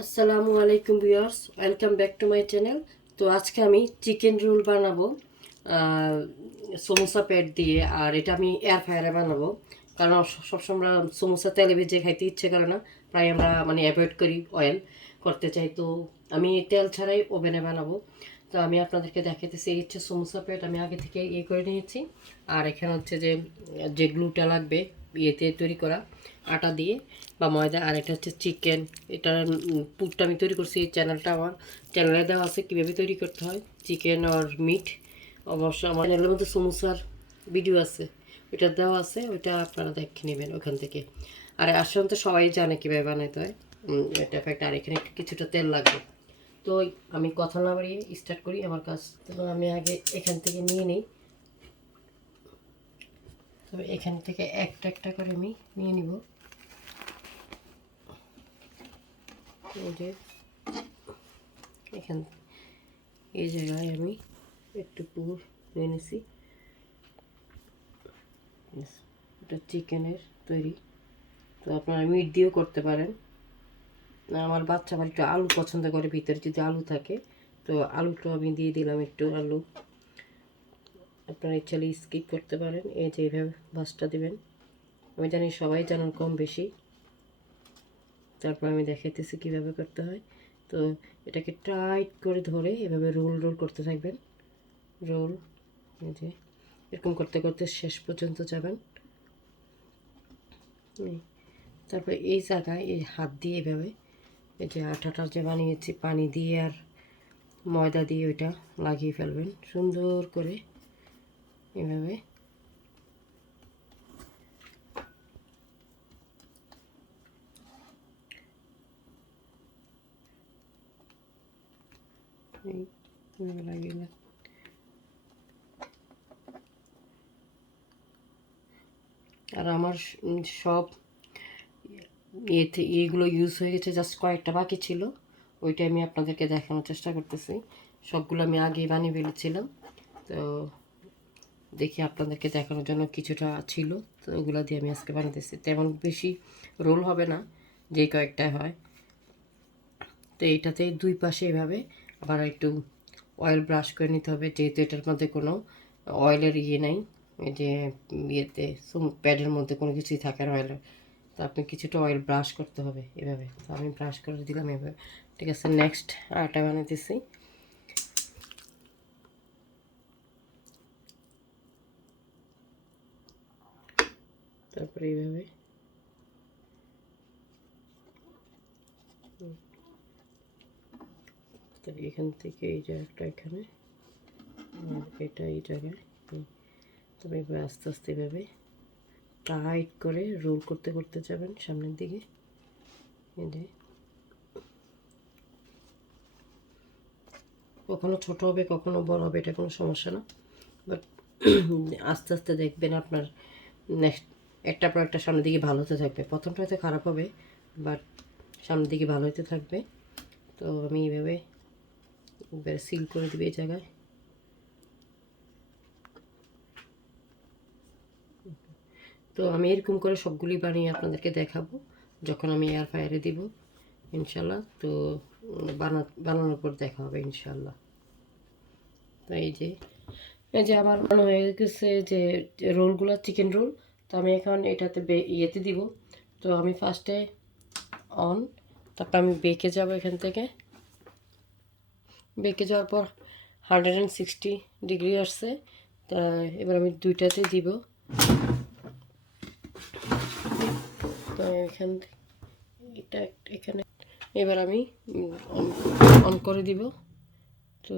আসসালামু আলাইকুম viewers, welcome back to my channel. তো আজকে আমি চিকেন রোল বানাবো সমোসা প্যাড দিয়ে, আর এটা আমি এয়ার ফ্রায়ারে বানাবো। কারণ সবসময় আমরা সমোসা তেলে ভেজে খাইতে ইচ্ছে করে না, প্রায় আমরা অ্যাভয়েড করি, অয়েল করতে চাই। তো আমি তেল ছাড়াই ওভেনে বানাবো। তো আমি আপনাদেরকে দেখাতেছি, এই হচ্ছে সমোসা প্যাড, আমি আগে থেকে ইয়ে করে নিয়েছি। আর এখানে হচ্ছে যে গ্লুটা লাগবে ইয়েতে তৈরি করা আটা দিয়ে বা ময়দা, আর এটা হচ্ছে চিকেন। এটার পুরটা আমি তৈরি করছি, এই চ্যানেলটা আমার চ্যানেলে দেওয়া আছে কীভাবে তৈরি করতে হয় চিকেন আর মিট। অবশ্য আমার চ্যানেলের মধ্যে সমোসার ভিডিও আছে, ওইটা দেওয়া আছে, ওইটা আপনারা দেখে নেবেন ওখান থেকে। আর আসলে তো সবাই জানে কীভাবে বানাইতে হয় এটা ফ্যাক্ট। আর এখানে কিছুটা তেল লাগবে। তো আমি কথা না বাড়িয়ে স্টার্ট করি আমার কাজ। তো আমি আগে এখান থেকে নিয়ে নিই। তবে এখান থেকে একটা একটা করে আমি নিয়ে নিব। এই যে এখান এই জায়গায় আমি একটু পুর নিয়ে নিছি। এটা চিকেনের তৈরি। তো আপনারা মিট দিয়েও করতে পারেন। আমার বাচ্চা আবার একটু আলু পছন্দ করে, ভিতরে যদি আলু থাকে তো আলুটা আমি দিয়ে দিলাম, একটু আলু। আপনারা ইচ্ছালে স্কিপ করতে পারেন। এই যে এইভাবে ভাজটা দেবেন। আমি জানি সবাই জানেন কম বেশি, তারপর আমি দেখাইতেছি কীভাবে করতে হয়। তো এটাকে টাইট করে ধরে এভাবে রোল রোল করতে থাকবেন। রোল, এই যে এরকম করতে করতে শেষ পর্যন্ত যাবেন। তারপরে এই জায়গায় এই হাত দিয়ে এভাবে এই যে আটাটা যে বানিয়েছি পানি দিয়ে আর ময়দা দিয়ে ওইটা লাগিয়ে ফেলবেন সুন্দর করে এভাবে। লাগিয়ে আর আমার সব এইগুলো ইউজ হয়ে গেছে, জাস্ট কয়েকটা বাকি ছিল, ওইটা আমি আপনাদেরকে দেখানোর চেষ্টা করতেছি। সবগুলো আমি আগেই বানিয়ে ফেলেছিলাম, তো দেখি আপনাদেরকে দেখানোর জন্য কিছুটা ছিল, তো ওগুলো দিয়ে আমি আজকে বানাতেছি। তেমন বেশি রোল হবে না, যেই কয়েকটা হয়। তো এইটাতে দুই পাশে এভাবে আবার একটু অয়েল ব্রাশ করে নিতে হবে, যেহেতু এটার মধ্যে কোনো অয়েলের ইয়ে নাই, এই যে ইয়েতে প্যাডের মধ্যে কোনো কিছুই থাকে না অয়েলের। তো আপনি কিছুটা অয়েল ব্রাশ করতে হবে এভাবে। তো আমি ব্রাশ করে দিলাম এভাবে। ঠিক আছে, নেক্সট আটা বানাইতেছি। তারপরে এইভাবে এখান থেকে এই জায়গাটা এখানে, এটা এই জায়গায়। তবে এবার আস্তে আস্তে এভাবে টাইট করে রোল করতে করতে যাবেন সামনের দিকে। এই যে কখনো ছোট হবে কখনো বড় হবে, এটা কোনো সমস্যা না, বাট আস্তে আস্তে দেখবেন আপনার নেক্সট একটা পর একটা সামনের দিকে ভালো হতে থাকবে। প্রথমটা হয়তো খারাপ হবে, বাট সামনের দিকে ভালো হতে থাকবে। তো আমি এইভাবে এবার সিল করে দেবো এই জায়গায়। তো আমি এরকম করে সবগুলি বানিয়ে আপনাদেরকে দেখাবো যখন আমি এয়ার ফ্রায়ারে দিব ইনশাল্লাহ। তো বানানোর পর দেখা হবে ইনশাল্লাহ। তো এই যে আমার মনে হয়ে গেছে যে রোলগুলো চিকেন রোল। তো আমি এখন এটাতে ইয়েতে দিব। তো আমি ফার্স্টে অন, তারপর আমি বেকে যাব। এখান থেকে বেকে যাওয়ার পর 160 ডিগ্রি আসছে। তা এবার আমি দুইটাতে দিব। তো এখান এটা এখানে এবার আমি অন করে দিব। তো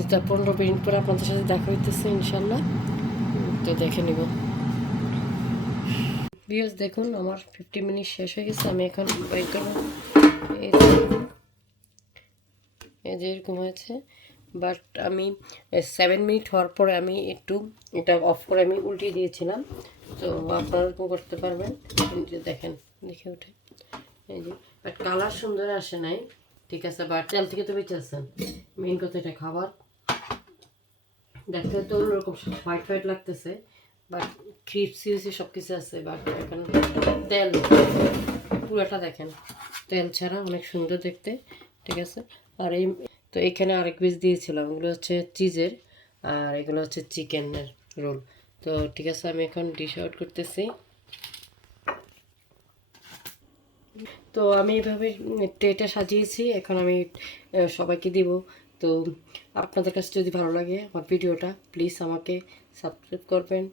15 মিনিট পরে আপনাদের সাথে দেখা হইতেছে ইনশাল্লাহ। তো দেখে নিব ভিউয়ার্স। দেখুন আমার 50 মিনিট শেষ হয়ে গেছে। আমি এখন বের করব। এই যে এরকম হয়েছে, বাট আমি 7 মিনিট হওয়ার পরে আমি একটু এটা অফ করে আমি উল্টিয়ে দিয়েছিলাম। তো আপনারা এরকম করতে পারবেন। যে দেখেন দেখে ওঠে, এই যে বাট কালার সুন্দর আসে নাই, ঠিক আছে, বাট তেল থেকে তো বেঁচে আছেন। মেন কথা এটা খাবার দেখতে তো অন্যরকম হোয়াইট হোয়াইট লাগতেছে, বাট ক্রিপসি হয়েছে, সব কিছু আছে, বাট এখন তেল পুরোটা দেখেন, তেল ছাড়া অনেক সুন্দর দেখতে, ঠিক আছে। আর এই তো এখানে আরেক পিস দিয়েছিলাম, এগুলো হচ্ছে চিজের, আর এগুলো হচ্ছে চিকেনের রোল। তো ঠিক আছে, আমি এখন ডিশ আউট করতেছি। তো আমি এভাবে ট্রেটা সাজিয়েছি, এখন আমি সবাইকে দিব। তো আপনাদের কাছে যদি ভালো লাগে আমার ভিডিওটা, প্লিজ আমাকে সাবস্ক্রাইব করবেন,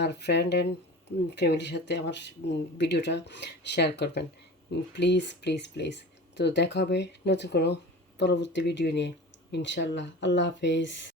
আর ফ্রেন্ড অ্যান্ড ফ্যামিলির সাথে আমার ভিডিওটা শেয়ার করবেন, প্লিজ প্লিজ প্লিজ। তো দেখা হবে নতুন কোনো পরবর্তী ভিডিও নিয়ে, ইনশাল্লাহ। আল্লাহ হাফেজ।